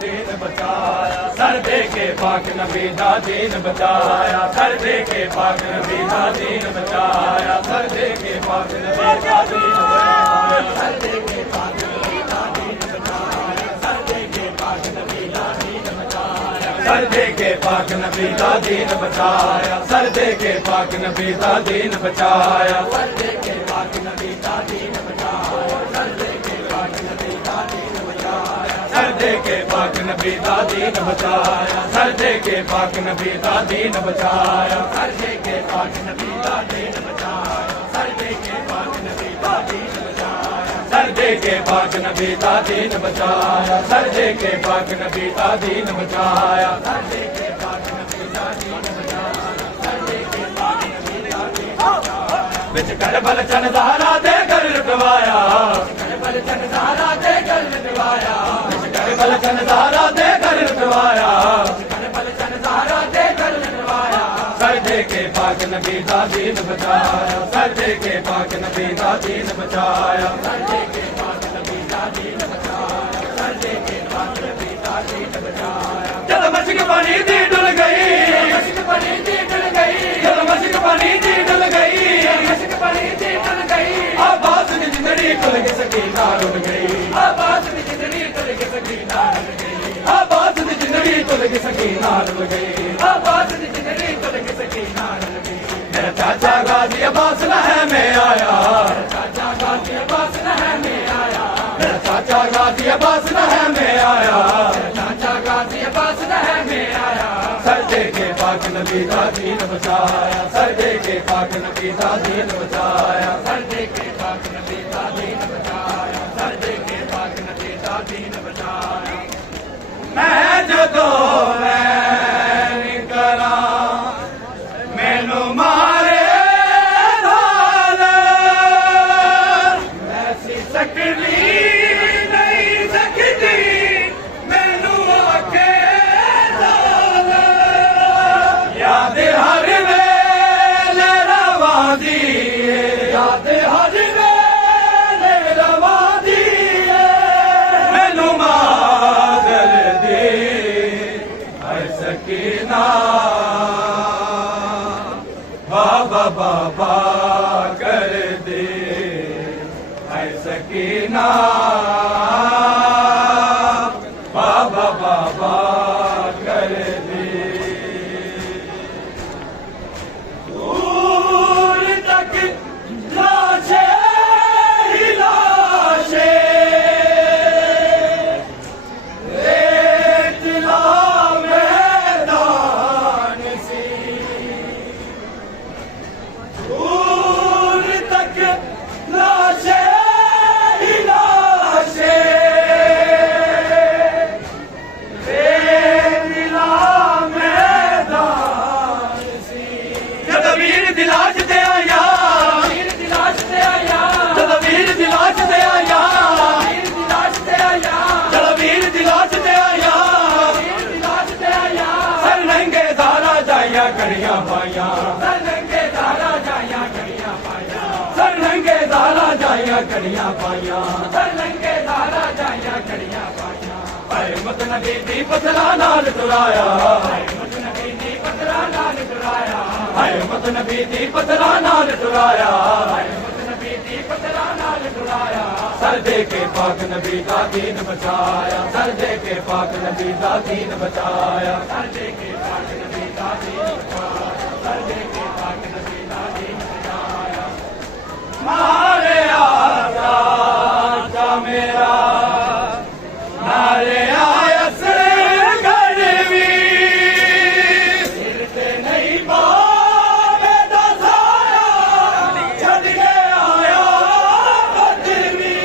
दीन बचाया सर दे के पाक नबी दा दीन बचाया सर दे के पाक नबी दा दीन बचाया सर दे के पाक नबी दा दीन बचाया सर दे के पाक नबी दा दीन बचाया सर दे के पाक नबी दा दीन बचाया सर दे के पाक नबी दा दीन बचाया सर दे के पाक नबी दा दीन बचाया सर दे के पाक नबी दा दीन बचाया सर दे के पाक नबी दा दीन बचाया सर दे के पाक नबी दा दीन बचाया सर दे के पाक नबी दा दीन बचाया सर दे के पाक नबी दा दीन बचाया सर दे के पाक नबी दा दीन बचाया सर दे के पाक नबी दा दीन बचाया सर दे के पाक नबी दा दीन बचाया सर दे के पाक नबी दा दीन बचाया सर दे के पाक नबी दा दीन बचाया विच करबल चन ज़हरा दे कर लुटवाया करबल चन ज़हरा दे कर लुटवाया करबल चन ज़हरा दे कर लुटवाया करबल चन ज़हरा दे कर लुटवाया सर दे के पाक नबी दा दीन बचाया सर दे के पाक नबी दा दीन बचाया सर दे के पाक नबी दा दीन बचाया सर दे के पाक नबी दा दीन बचाया जल मशक पानी दी डुल गई मशक पानी दी डुल गई जल मशक पानी दी डुल गई मशक पानी दी डुल गई आबाद दी जिंदड़ी खुल के सकीना रुल गई आबाद दी जिंदड़ी खुल के सकीना रुल गई आबाद दी जिंदड़ी खुल के सकीना रुल गई आबाद दी जिंदड़ी खुल के सकीना रुल गई मेरा चाचा गाजी अब्बास लहर में आया चाचा गाजी अब्बास लहर में आया मेरा चाचा गाजी अब्बास लहर में आया चाचा गाजी अब्बास लहर में आया सर दे के पाक नबी दा दीन बचाया सर दे के पाक नबी दा दीन बचाया सर दे के पाक नबी दा दीन बचाया सर दे के पाक नबी दा दीन बचाया मैं जदों मैं करा मैनू मारे धाल ऐसी सकती नहीं सकती मैनू आखे धाल याद हर वेले रवा दी याद हर वेले रवा दी मैनू मादल दे हर सकीना बाबा बाबा कर दे हर सकीना बाबा बाबा कर दे दूर तक लाशे ही लाशे रेतला मैदान सी दूर तक लाशे ही लाशे रेतला मैदान सी जद वीर दिलाश दे आया वीर दिलाश दे आया जद वीर दिलाश दे आया वीर दिलाश दे आया जद वीर दिलाश दे आया वीर दिलाश दे आया सर नंगे धारा जाया कड़ियां पाया सर नंगे धारा जाया कड़ियां पाया सर नंगे धारा जाया कड़ियां पाया सर नंगे धारा जाया कड़ियां पाया मत नबी दी पथरा नाल टुराया मत नबी दी पथरा नाल टुराया मत नबी दी पथरा नाल टुराया मत नबी दी पथरा नाल टुराया सर दे के पाक नबी दा दीन बचाया सर दे के पाक नबी दा दीन बचाया सर दे के पाक नबी दा दीन बचाया सर दे के पाक नबी दा दीन बचाया मारे आजा जा मेरा नारे आया से गरवी सिर ते नहीं बाबे दा साया छड़ के आया बदवी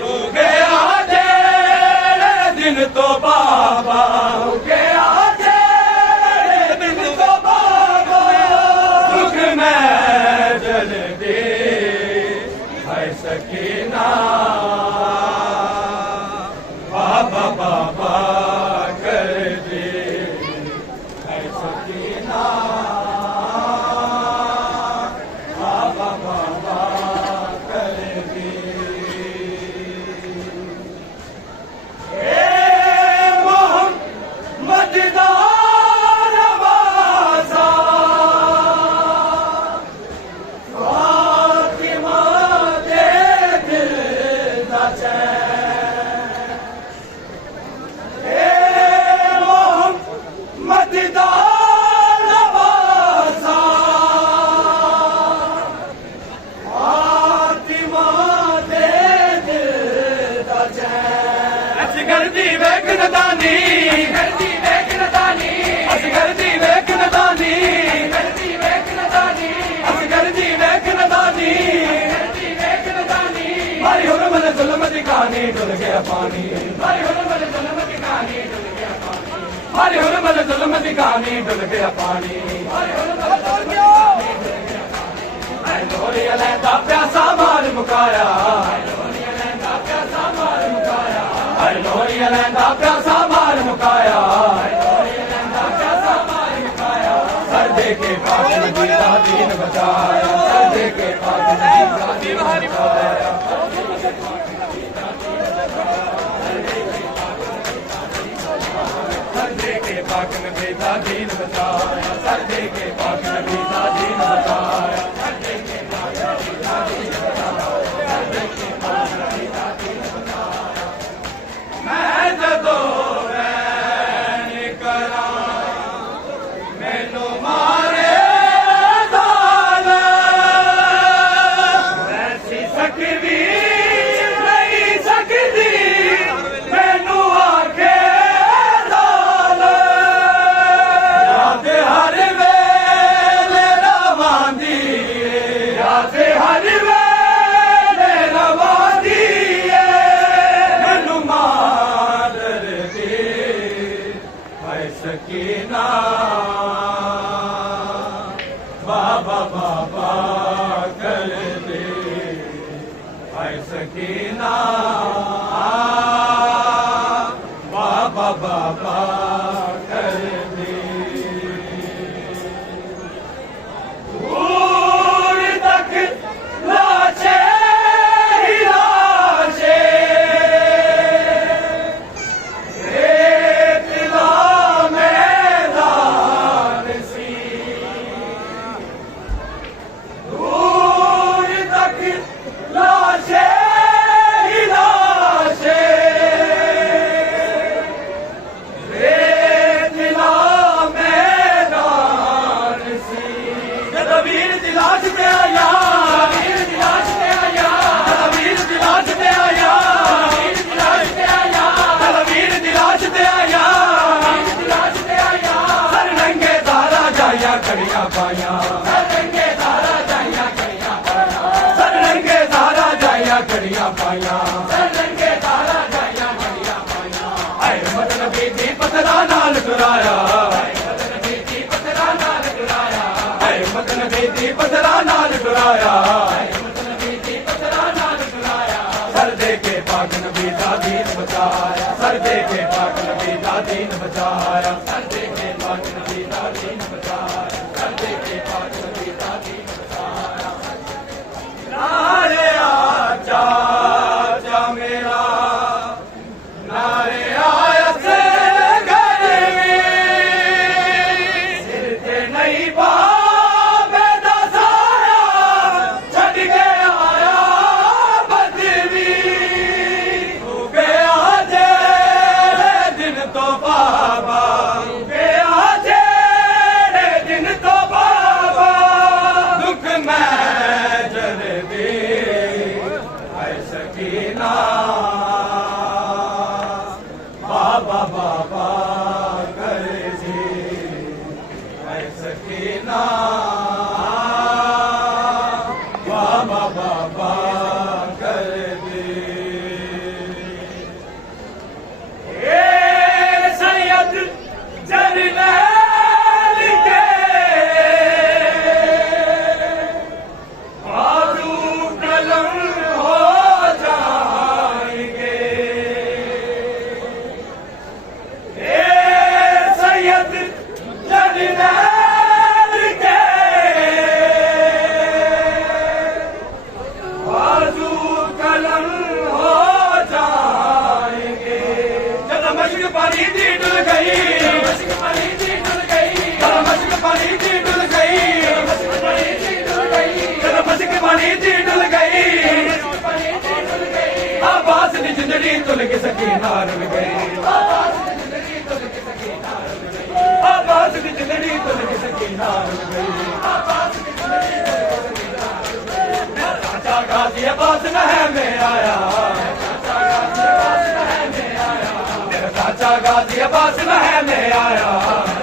तू गया जेड़े दिन तो बाबा हो गया डुल गया पानी हरि हुरमल जुल्म की कहानी डुल गया पानी हरि हुरमल जुल्म की कहानी डुल गया पानी हरि हुरमल जुल्म की कहानी डुल गया पानी लोरी लैंदा प्यासा मार मुकाया लोरी लैंदा प्यासा मार मुकाया लोरी लैंदा प्यासा मार मुकाया लोरी लैंदा प्यासा मार मुकाया सर दे के पाक नबी दा दीन बचाया सर दे के पाक नबी दा दीन बचाया पाक नबी दा दीन बचाया सर दे के पाक नबी दा दीन बचाया सर दे के पाक नबी दा दीन बचाया सर दे के पाक नबी दा दीन बचाया मैं जदों रैन करा मैनू मारे जालिम ऐसी सकदी नहीं सकदी मैनू आके सकीना बाबा बाबा कर दे हाय सकीना बाबा बाबा कर दे दूर तक लाशे ही लाशे कड़ियां पाया सरंगे धारा जाइया कड़ियां पाया सरंगे धारा जाइया कड़ियां पाया सरंगे धारा जाइया कड़ियां पाया ऐ मतलब दी पथरा नाल टुराया ऐ मतलब दी पथरा नाल टुराया ऐ मतलब दी पथरा नाल टुराया ऐ मतलब दी पथरा नाल टुराया सर दे के पाक नबी दा दीन बचाया सर दे के पाक नबी दा दीन बचाया सर दे के पाक नबी दा दीन बचाया नारे आजा जा मेरा नारे आया से घर सिर ते नहीं बाबे दा साया छड़ के आया बदवी तू गया जे दिन तो बाबा तू गया जे दिन तो बाबा दुख मैं सकीना बाबा बाबा कर दे सकीना बाबा बाबा कर दे सैयद जरनैल के बाजू कलम पानी दी डुल गई पानी दी डुल गई पानी दी डुल गई पानी दी डुल गई आबास दी जिंदड़ी तुल के सकीना रुल गई आबास दी जिंदड़ी तुल के सकीना रुल गई आबास दी जिंदड़ी तुल के सकीना रुल गई आबास दी जिंदड़ी तुल के सकीना रुल गई चाचा गाजी आबास महल में आया चाचा गाजी अब्बास महल में आया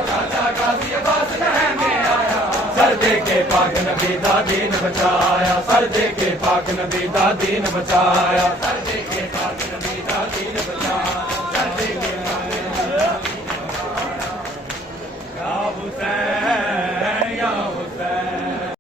चाचा गाजी अब्बास महल में आया सर दे के पाक नबी दा दीन बचाया सर दे के पाक नबी दा दीन बचाया सर दे के पाक नबी दा दीन बचाया